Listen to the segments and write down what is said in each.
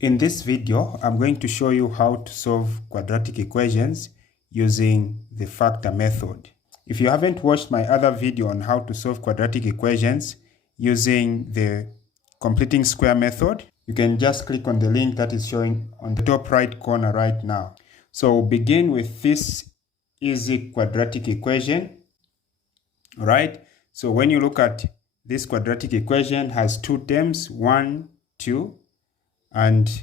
In this video, I'm going to show you how to solve quadratic equations using the factor method. If you haven't watched my other video on how to solve quadratic equations using the completing square method, you can just click on the link that is showing on the top right corner right now. So we'll begin with this easy quadratic equation, right? So when you look at this quadratic equation, has two terms, 1, 2, and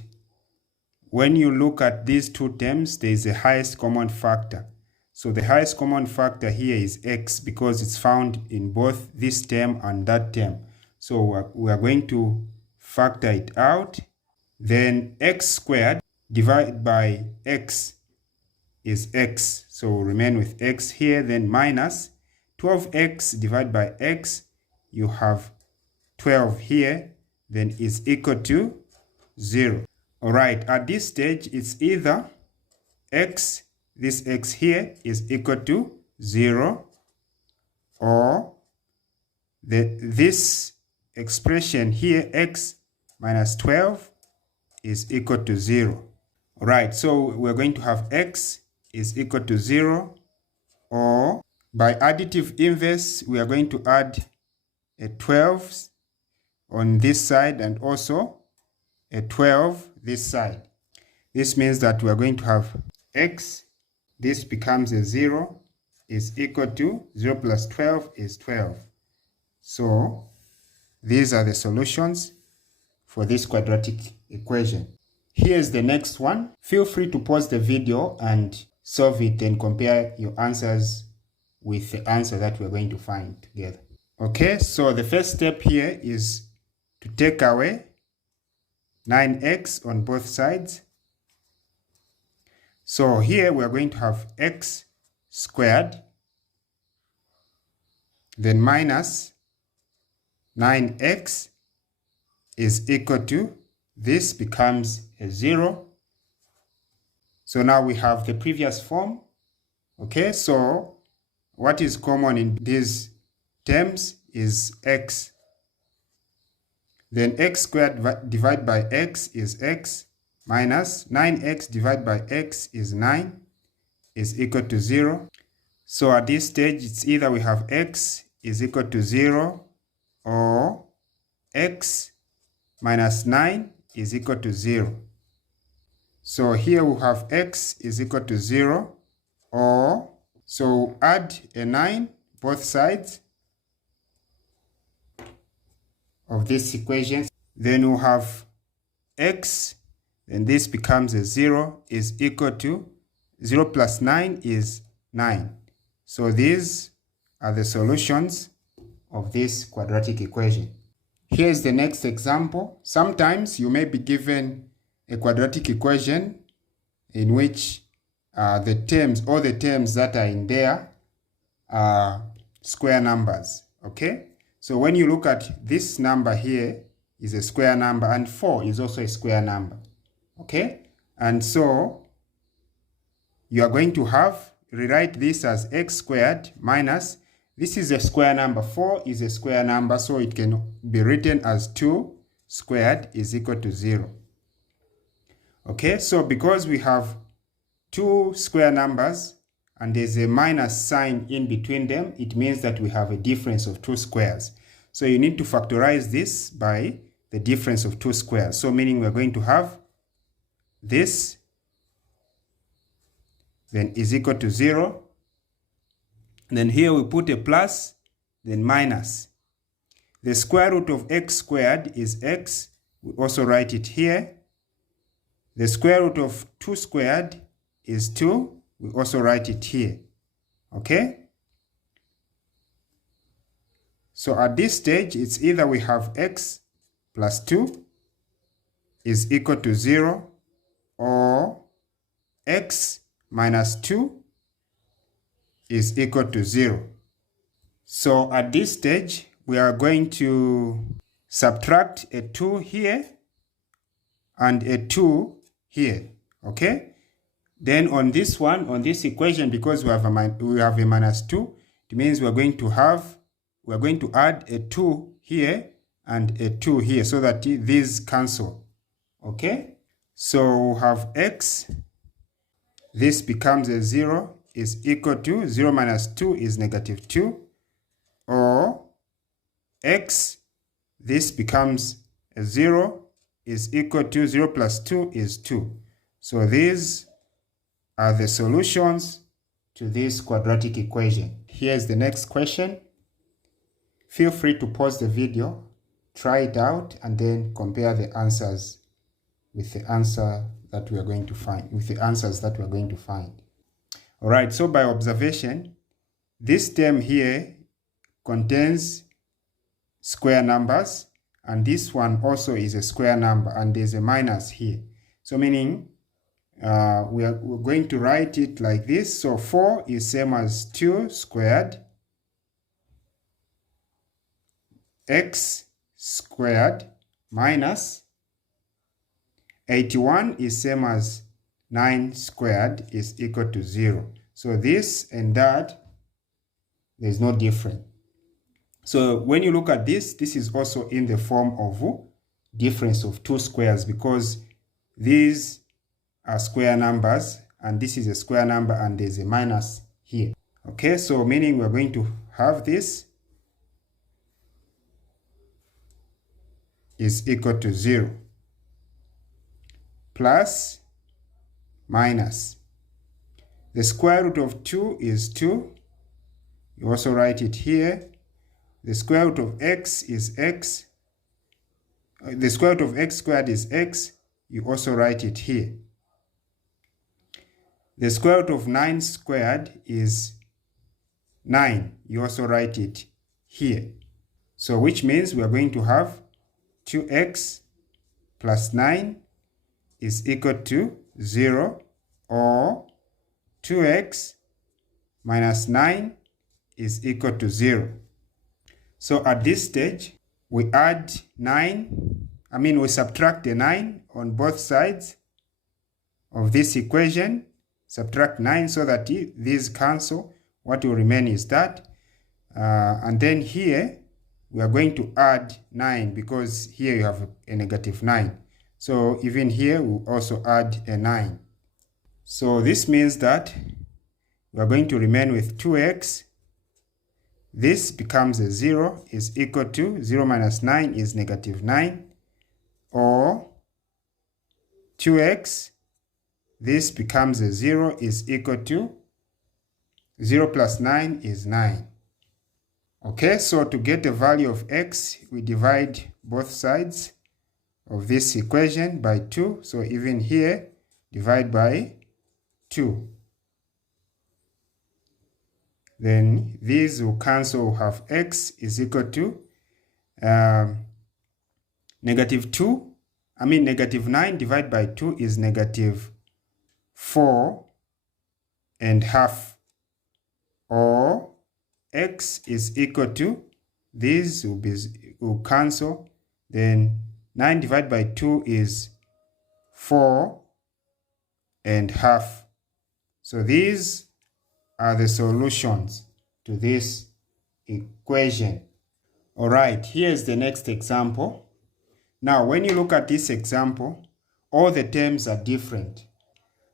when you look at these two terms, there is a highest common factor. So the highest common factor here is x because it's found in both this term and that term. So we are going to factor it out. Then x squared divided by x is x. So we'll remain with x here. Then minus 12x divided by x, you have 12 here, then is equal to 0. All right, at this stage, it's either x, this x here is equal to 0, or this expression here, x minus 12, is equal to 0. All right, so we're going to have x is equal to 0, or by additive inverse, we are going to add a 12 on this side and also a 12 this side. This means that we are going to have x, this becomes a 0, is equal to 0 plus 12 is 12. So these are the solutions for this quadratic equation. Here's the next one. Feel free to pause the video and solve it and compare your answers with the answer that we're going to find together. Okay, so the first step here is to take away 9x on both sides. So here we are going to have x squared, then minus 9x is equal to, this becomes a 0. So now we have the previous form. Okay, so what is common in these terms is x. Then x squared divided by x is x, minus 9x divided by x is 9, is equal to 0. So at this stage, it's either we have x is equal to 0 or x minus 9 is equal to 0. So here we have x is equal to 0, or so add a 9 both sides of this equation. Then we'll have x, and this becomes a 0, is equal to 0 plus 9 is 9. So these are the solutions of this quadratic equation. Here's the next example. Sometimes you may be given a quadratic equation in which all the terms that are in there are square numbers. Okay? So when you look at this number here is a square number, and 4 is also a square number. Okay? And so you are going to rewrite this as x squared minus, this is a square number, 4 is a square number, so it can be written as 2 squared is equal to 0. Okay, so because we have two square numbers and there's a minus sign in between them, it means that we have a difference of two squares. So you need to factorize this by the difference of two squares. So meaning we're going to have this, then is equal to 0. Then here we put a plus, then minus. The square root of x squared is x. We also write it here. The square root of 2 squared is 2. We also write it here. Okay? So at this stage, it's either we have x plus 2 is equal to 0, or x minus 2 is equal to 0. So at this stage, we are going to subtract a 2 here and a 2 here. Okay? Then on this one, on this equation, because we have a minus 2, it means we're going to add a 2 here and a 2 here so that these cancel. Okay? So we have x, this becomes a 0, is equal to 0 minus 2 is negative 2, or x, this becomes a 0, is equal to 0 plus 2 is 2. So these are the solutions to this quadratic equation. Here's the next question. Feel free to pause the video, try it out, and then compare the answers with the answer that we are going to find, with the answers that we are going to find. All right, so by observation, this term here contains square numbers, and this one also is a square number, and there's a minus here. So meaning we're going to write it like this. So 4 is same as 2 squared x squared minus 81 is same as 9 squared is equal to 0. So this and that, there's no difference. So when you look at this, this is also in the form of difference of two squares, because these are square numbers and this is a square number and there's a minus here. Okay, so meaning we're going to have this is equal to 0 plus minus. The square root of 2 is 2. You also write it here. The square root of x is x. The square root of x squared is x. You also write it here. The square root of 9 squared is 9. You also write it here. So which means we are going to have 2x plus 9 is equal to 0, or 2x minus 9 is equal to 0. So at this stage, we add 9, we subtract a 9 on both sides of this equation, subtract 9 so that these cancel. What will remain is that. And then here, we are going to add 9 because here you have a negative 9. So even here, we'll also add a 9. So this means that we are going to remain with 2x. This becomes a 0 is equal to 0 minus 9 is negative 9, or 2x, this becomes a 0 is equal to 0 plus 9 is 9. Okay, so to get the value of x, we divide both sides of this equation by 2. So even here, divide by 2. Then these will cancel, have x is equal to negative 2. Negative 9 divided by 2 is negative 4 and half, or x is equal to, these will cancel, then 9 divided by 2 is 4 and half. So these are the solutions to this equation. All right, here's the next example. Now, when you look at this example, all the terms are different.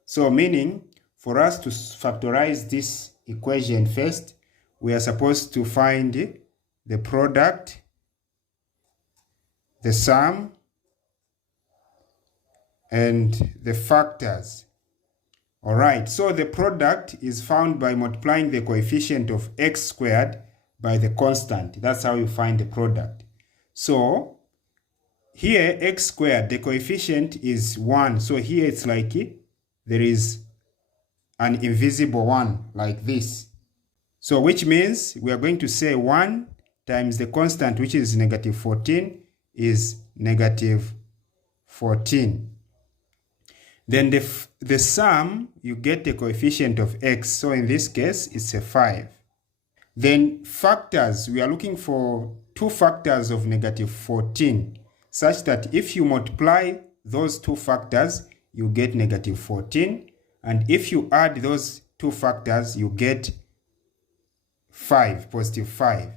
So meaning, for us to factorize this equation first, we are supposed to find the product, the sum, and the factors. All right, so the product is found by multiplying the coefficient of x squared by the constant. That's how you find the product. So here, x squared, the coefficient is 1. So here it's like there is an invisible 1 like this. So which means we are going to say 1 times the constant, which is negative 14, is negative 14. Then the sum, you get the coefficient of x. So in this case, it's a 5. Then factors, we are looking for two factors of negative 14, such that if you multiply those two factors, you get negative 14. And if you add those two factors, you get 5, positive 5.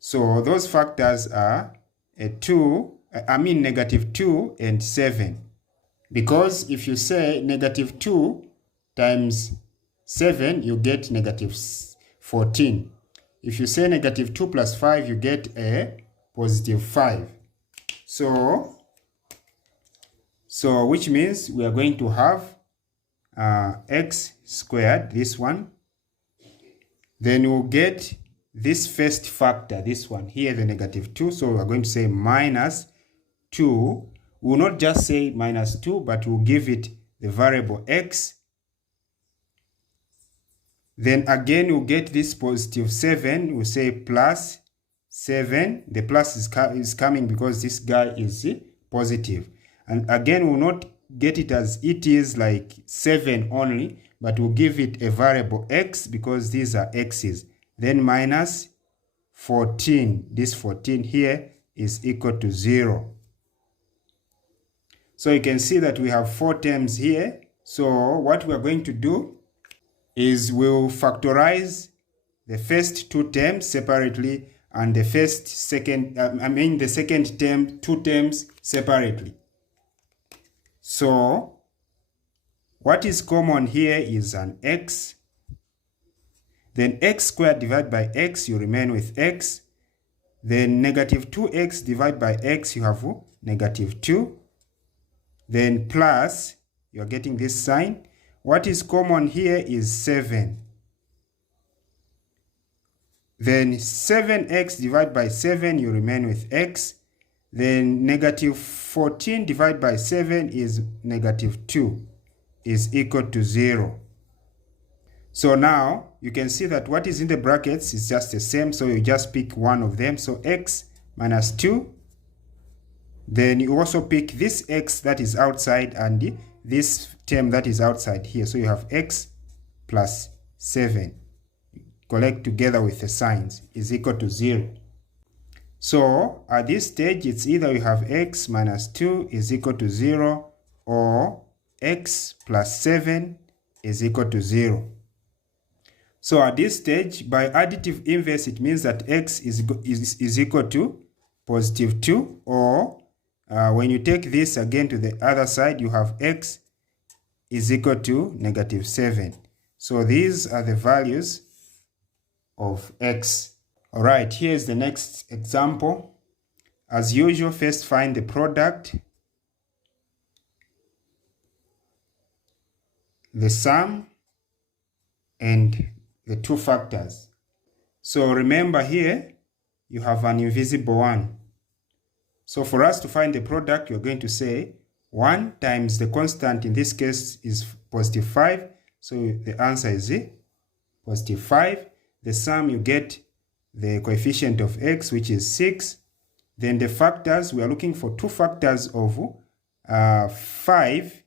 So those factors are negative 2 and 7. Because if you say negative 2 times 7, you get negative 14. If you say negative 2 plus 5, you get a positive 5. So which means we are going to have x squared, this one. Then we'll get this first factor, this one here, the negative 2. So we're going to say minus 2. We will not just say minus 2, but we'll give it the variable x. Then again, we'll get this positive 7. We'll say plus 7. The plus is coming because this guy is positive. And again, we'll not get it as it is like 7 only, but we'll give it a variable x because these are x's. Then minus 14. This 14 here is equal to 0. So you can see that we have 4 terms here. So what we are going to do is we'll factorize the first 2 terms separately and the second term, 2 terms separately. So what is common here is an x. Then x squared divided by x, you remain with x. Then negative 2x divided by x, you have negative 2. Then plus, you're getting this sign. What is common here is 7. Then 7x divided by 7, you remain with x. Then negative 14 divided by 7 is negative 2, is equal to 0. So now you can see that what is in the brackets is just the same, so you just pick one of them. So x minus 2. Then you also pick this x that is outside and this term that is outside here. So you have x plus 7. Collect together with the signs is equal to 0. So at this stage, it's either you have x minus 2 is equal to 0 or x plus 7 is equal to 0. So at this stage, by additive inverse, it means that x is equal to positive 2, or when you take this again to the other side, you have x is equal to negative 7. So these are the values of x. All right, here's the next example. As usual, first find the product, the sum, and the 2 factors. So remember here, you have an invisible 1. So for us to find the product, you're going to say 1 times the constant, in this case is positive 5. So the answer is positive 5. The sum, you get the coefficient of x, which is 6. Then the factors, we are looking for 2 factors of 5,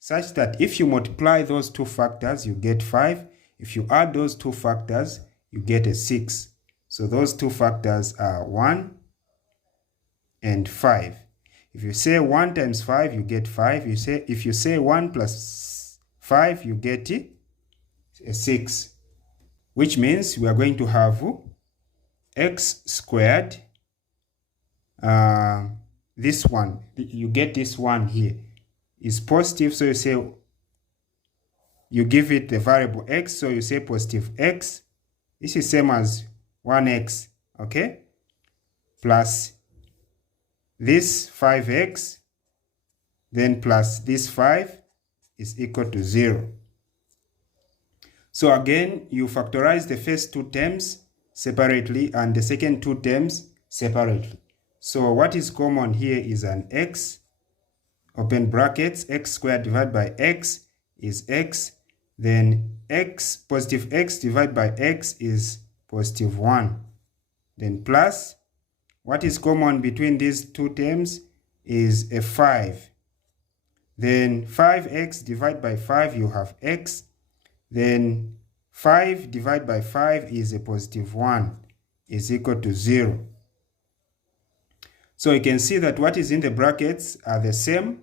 such that if you multiply those 2 factors, you get 5. If you add those 2 factors, you get a 6. So those 2 factors are 1 and 5. If you say 1 times 5, you get 5. If you say 1 plus 5, you get a 6. Which means we are going to have x squared, this one, you get this one here, is positive, so you say, you give it the variable x, so you say positive x, this is same as 1x, okay, plus this 5x, then plus this 5 is equal to 0. So again, you factorize the first 2 terms separately and the second 2 terms separately. So what is common here is an x, open brackets, x squared divided by x is x, then x, positive x divided by x is positive 1. Then plus, what is common between these 2 terms is a 5. Then 5x divided by 5, you have x. Then 5 divided by 5 is a positive 1, is equal to 0. So you can see that what is in the brackets are the same.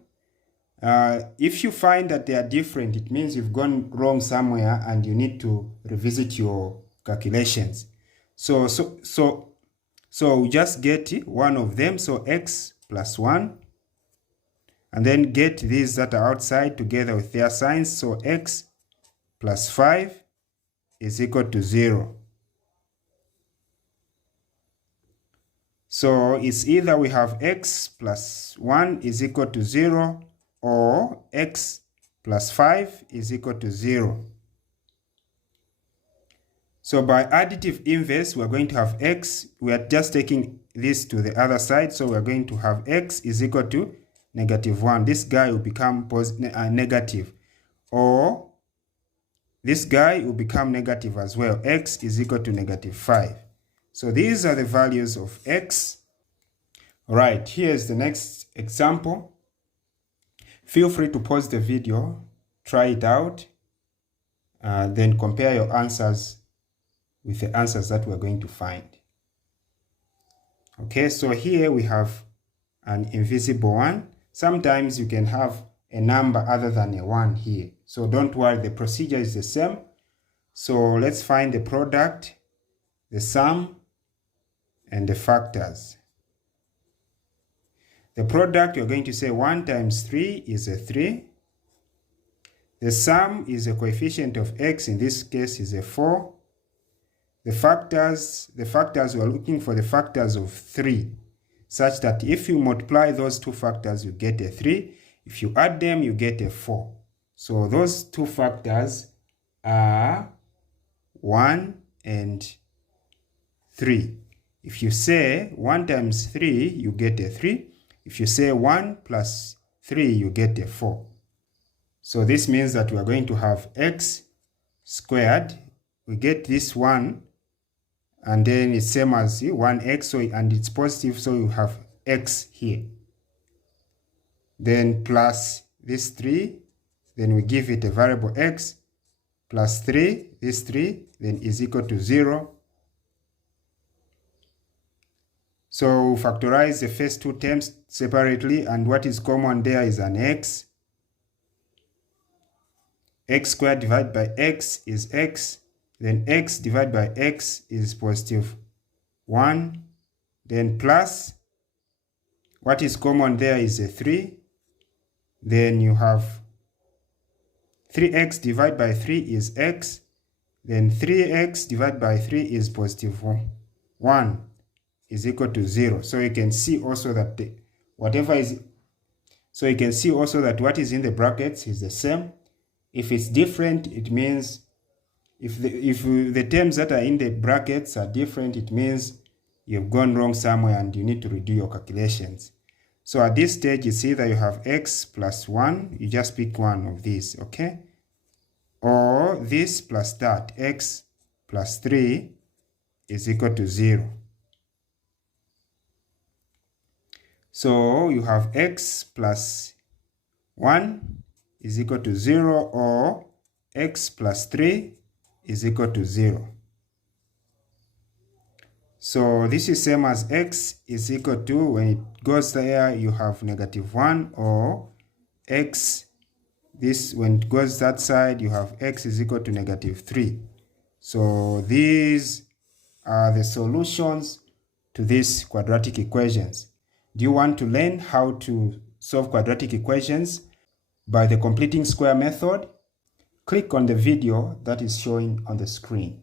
If you find that they are different, it means you've gone wrong somewhere and you need to revisit your calculations. So we just get one of them, so x plus 1 and then get these that are outside together with their signs. So x plus 5 is equal to 0. So it's either we have x plus 1 is equal to 0 or x plus 5 is equal to 0. So by additive inverse, we're going to have x. We are just taking this to the other side. So we're going to have x is equal to -1. This guy will become negative. Or this guy will become negative as well. X is equal to -5. So these are the values of x. All right, here's the next example. Feel free to pause the video, try it out, then compare your answers with the answers that we're going to find. Okay, so here we have an invisible one. Sometimes you can have a number other than a 1 here. So don't worry, the procedure is the same. So let's find the product, the sum, and the factors. The product, you're going to say 1 times 3 is a 3. The sum is a coefficient of x, in this case is a 4. The factors, we are looking for the factors of 3, such that if you multiply those two factors, you get a 3. If you add them, you get a 4. So those two factors are 1 and 3. If you say 1 times 3, you get a 3. If you say 1 plus 3, you get a 4. So this means that we are going to have x squared. We get this 1, and then it's same as 1x, so, and it's positive, so you have x here. Then plus this 3, then we give it a variable x, plus 3, this 3, then is equal to 0. So we factorize the first two terms separately, and what is common there is an x. X squared divided by x is x. Then x divided by x is positive 1. Then plus, what is common there is a 3. Then you have 3x divided by 3 is x. Then 3x divided by 3 is positive 1 is equal to 0. So you can see also that what is in the brackets is the same. If it's different, it means if the terms that are in the brackets are different, it means you've gone wrong somewhere and you need to redo your calculations. So at this stage, it's either you have x plus 1, you just pick one of these, okay? Or this plus that, x plus 3 is equal to 0. So you have x plus 1 is equal to 0, or x plus 3 is equal to 0. So this is same as x is equal to, when it goes there, you have -1, or x, this, when it goes that side, you have x is equal to -3. So these are the solutions to these quadratic equations. Do you want to learn how to solve quadratic equations by the completing square method? Click on the video that is showing on the screen.